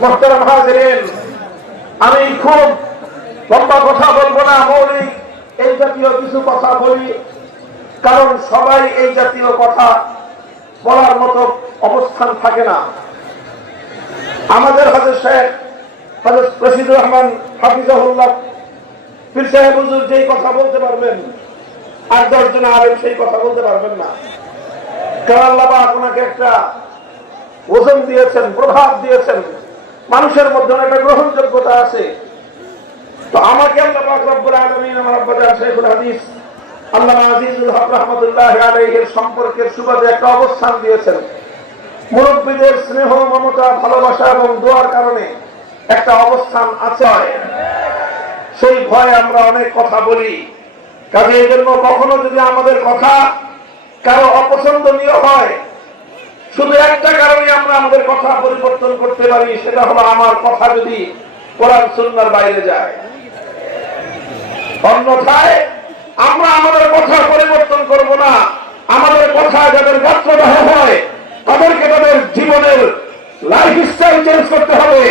মোহতারাম আমি খুব লম্বা কথা বলব না, মৌলিক এই জাতীয় কিছু কথা বলি। কারণ সবাই এই জাতীয় কথা বলার মতো অবস্থান থাকে না। আমাদের হাজার শেখ রশিদুর রহমান হাফিজাহুল্লাহ, পীর সাহেব হুজুর যেই কথা বলতে পারবেন, আর দশজন আলেম সেই কথা বলতে পারবেন না। কারণ আল্লাহ ওনাকে একটা ওজন দিয়েছেন, প্রভাব দিয়েছেন। মানুষের মধ্যে একটা গ্রহণযোগ্যতা আছে। তো আমাকে স্নেহ, মমতা, ভালোবাসা এবং কারণে একটা অবস্থান আছে। সেই ভয়ে আমরা অনেক কথা বলি। এই জন্য কখনো যদি আমাদের কথা কারও অপছন্দনীয় হয় শুধু একটা কারণে আমরা আমাদের কথা পরিবর্তন করতে পারি, সেটা হলো আমার কথা যদি কোরআন সুন্নার বাইরে যায়। অন্যথায় আমরা আমাদের কথা পরিবর্তন করব না। আমাদের কথা যাদের গাত্রদাহ হয়, তাদেরকে তাদের জীবনের লাইফ স্টাইল চেঞ্জ করতে হবে।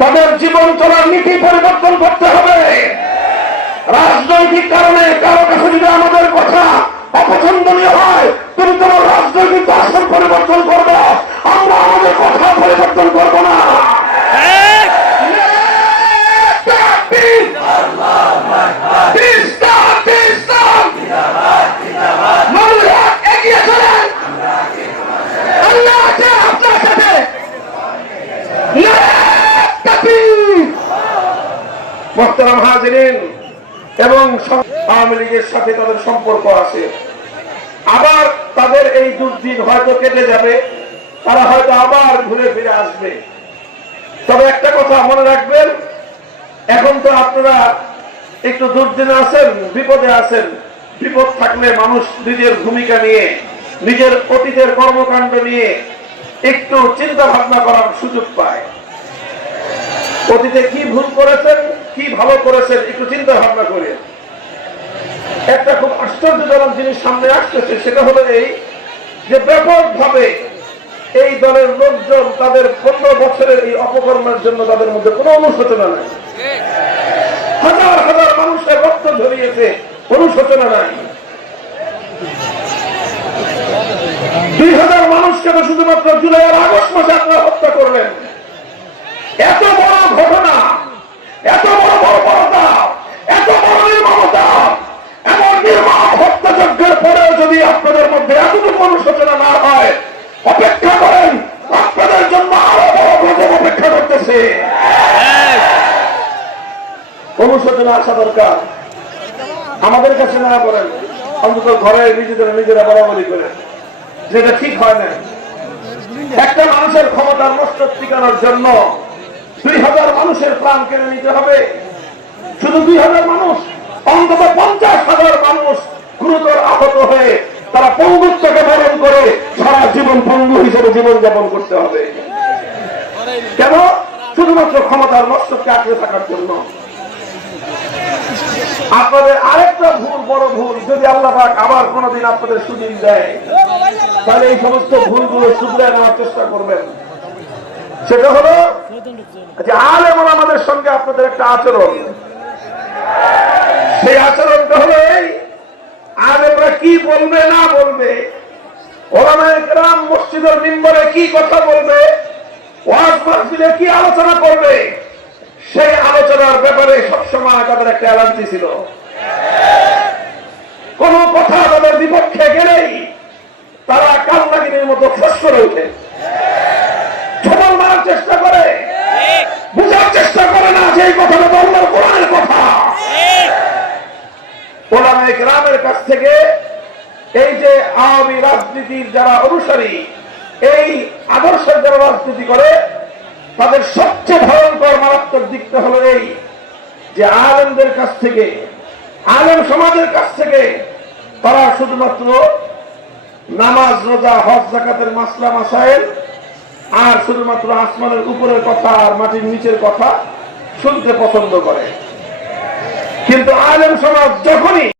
তাদের জীবন চলার নীতি পরিবর্তন করতে হবে। রাজনৈতিক কারণে কারও কাছে যদি আমাদের কথা অপছন্দনীয় হয় তুমি তোমার রাজনৈতিক আসন পরিবর্তন করবে আমরা আমাদের কথা পরিবর্তন করব না ইসলাম, ইসলাম। মানুষ এগিয়ে চলেন আল্লাহ আছে আপনার সাথে মোহতারাম হাজিরিন এবং আওয়ামী লীগের সাথে তাদের সম্পর্ক আছে। আবার তাদের এই দুর্দিন হয়তো কেটে যাবে, তারা হয়তো আবার ঘুরে ফিরে আসবে। তবে একটা কথা মনে রাখবেন, এখন তো আপনারা একটু দুর্দিনে আছেন, বিপদে আছেন। বিপদ থাকলে মানুষ নিজের ভূমিকা নিয়ে, নিজের অতীতের কর্মকাণ্ড নিয়ে একটু চিন্তা ভাবনা করার সুযোগ পায়। অতীতে কি ভুল করেছেন, কি ভালো করেছেন, একটু চিন্তা ভাবনা করে। একটা খুব আশ্চর্যজনক জিনিস সামনে আসতেছে, সেটা হলো এই যে ব্যাপক ভাবে এই দলের লোকজন তাদের পনেরো বছরের এই অপকর্মের জন্য তাদের মধ্যে কোনো অনুশোচনা নাই। হাজার হাজার মানুষের রক্ত ঝরিয়েছে, অনুশোচনা নাই। দুই হাজার মানুষকে তো শুধুমাত্র জুলাই আর আগস্ট মাসে আপনারা যদি আপনাদের মধ্যে এতটুকু অনুশোচনা না হয়, অপেক্ষা করেন, আপনাদের জন্য আরও বড় গজব অপেক্ষা করতেছে। অনুশোচনা আসা দরকার। আমাদের কাছে না বলেন, অন্তত ঘরে নিজেদের নিজেরা বরাবরি করেন যেটা ঠিক হয় না। একটা মানুষের ক্ষমতার মস্তক টিকানোর জন্য দুই হাজার মানুষের প্রাণ কেড়ে নিতে হবে। শুধু দুই হাজার মানুষ, অন্তত পঞ্চাশ হাজার মানুষ গুরুতর আহত হয়ে তারা পঙ্গুত্বকে বরণ করে সারা জীবন পঙ্গু হিসেবে জীবন যাপন করতে হবে। কেন? শুধুমাত্র ক্ষমতার মস্তককে আঁকড়ে থাকার জন্য। আপনাদের আরেকটা ভুল, বড় ভুল, যদি আল্লাহ আবার কোনোদিন আপনাদের সুদিন দেয়, তাহলে এই সমস্ত ভুলগুলো শুধরে নেওয়ার চেষ্টা করবেন। সেটা হলো যে আলেম আমাদের সঙ্গে আপনাদের একটা আচরণ। সেই আচরণটা হলো এই আলেমরা কি বলবে না বলবে? ওলামায়ে কেরাম মসজিদের মিম্বরে কি কথা বলবে? ওয়াজ মাহফিলে কি আলোচনা করবে? সেই আলোচনার ব্যাপারে সবসময় তাদের একটা অ্যালার্জি ছিল। কোন কথা তাদের বিপক্ষে গেলেই তারা কান্নাগিনীর মতো ফস করে ওঠে। ছবল মারার চেষ্টা করে। বুঝার চেষ্টা করে না যে কথাটা তো কোরআনের কথা। ওলামায়ে গ্রামের কাছ থেকে এই যে আওয়ামী রাজনীতির যারা অনুসারী, এই আদর্শের যারা রাজনীতি করে, তাদের সবচেয়ে ভয়ঙ্কর মারাত্মক দিকটা হলো এই যে আলেমদের কাছ থেকে, আলেম সমাজের কাছ থেকে তারা শুধুমাত্র নামাজ, রোজা, হজ জাকাতের মাসলা মাসাইল আর শুধুমাত্র আসমানের উপরের কথা আর মাটির নিচের কথা শুনতে পছন্দ করে। কিন্তু আলেম সমাজ যখনই